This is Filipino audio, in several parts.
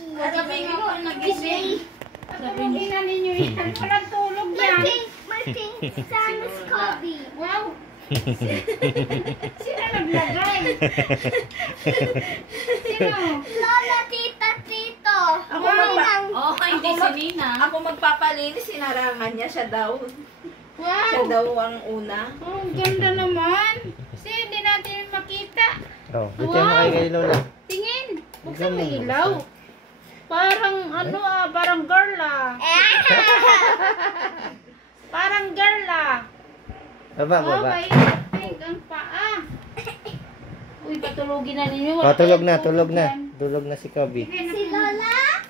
Kagabi nga po nagising. Tulogin na ninyo yan. Walang tulog yan. Martin, Samus Kobe. Wow. Sino naglagay? Sino? Lola, tita, tito. Ako Oh, hindi si Nina. Ako magpapalinis, sinarangan niya siya daw. Wow. Siya daw ang una. Oh, ganda naman. Kasi hindi natin makita. Oh, bigyan mo kay Lola. Tingin. Buksan mo ilaw. Parang ano parang girl Parang girl Baba, Oh, baba. may pink ang paa. Uy, patulogin na ninyo. Oh, tulog na, tulog na. Tulog na si Kobe. Si Lola?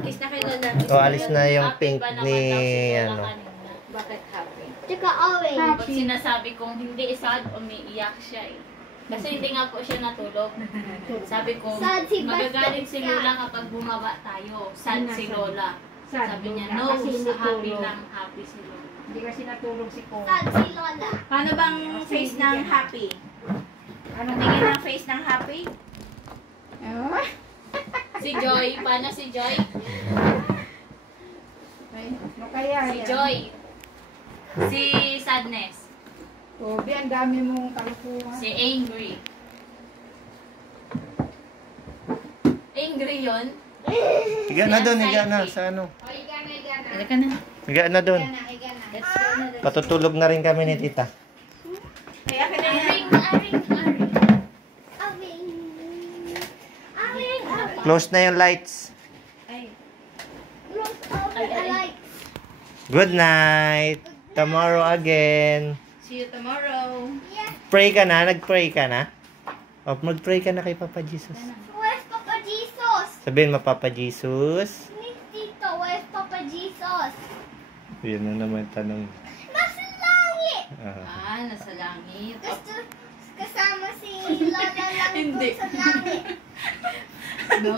Kiss na kay Lola. Oh, alis na yung pink Happy ba ni naman daw si Lola ano. kanina? Bakit happy? Tsaka orange. Pag sinasabi kong hindi sad, umiiyak siya eh. Kasi hindi nga po siya natulog. Sabi ko, Sad si magagaling Basta. si Lola kapag bumaba tayo. Sad si Lola. Sad Sabi niya, Lola, no, kasi hindi happy tulog. lang, happy si Lola. Hindi kasi natulog si Ko. Sad si Lola. Paano bang face ng happy? Ano Tingin ang face ng happy? Ah? Si Joy, paano si Joy? Ay, ano kaya Si yan? Joy. Si Sadness. Kobe, ang dami mong kalukuhan. Si Angry. Angry yon. Higa na doon, higa na sa ano. O, higa na, higa na. Halika na. Higa na doon. Higa na, higa na. Let's go na. Patutulog na rin kami ni tita. Kaya ka na yan. Aring, aring, aring. Awing. Awing. Awing. Close na yung lights. Ay, Close over the lights. Good night. Tomorrow again. See you tomorrow. Yeah. Pray ka na? Nag-pray ka na? O, mag-pray ka na kay Papa Jesus. Where's Papa Jesus? Sabihin mo, Papa Jesus. Miss Tito, where's Papa Jesus? Yun na naman tanong. Nasa langit. nasa langit. Gusto kasama si Lola lang Hindi. sa langit. No.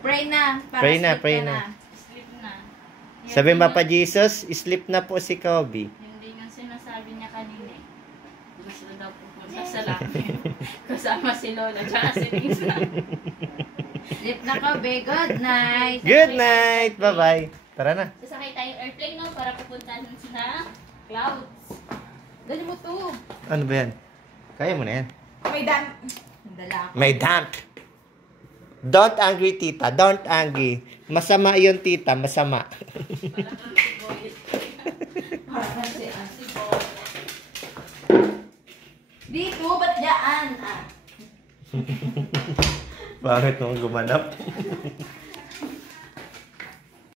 Pray na. Para Pray na, sleep pray ka na. Sleep na. Sabihin, Papa Jesus, sleep na po si Kobe. Hindi nga sinasabi niya kanina eh. Gusto daw pupunta sa langit. Kasama si Lola, tsaka si Lisa. Sleep na ka, be. Good night. Good night. Bye-bye. Tara na. Sasakay tayong airplane no, para pupunta dun sa clouds. Dali mo to. Ano ba yan? Kaya mo na yan. May dam. Dala ako. May dump. Don't angry, tita. Don't angry. Masama yun, tita. Masama. Parang si Boy. Dito, ba't dyan? Bakit mo gumanap?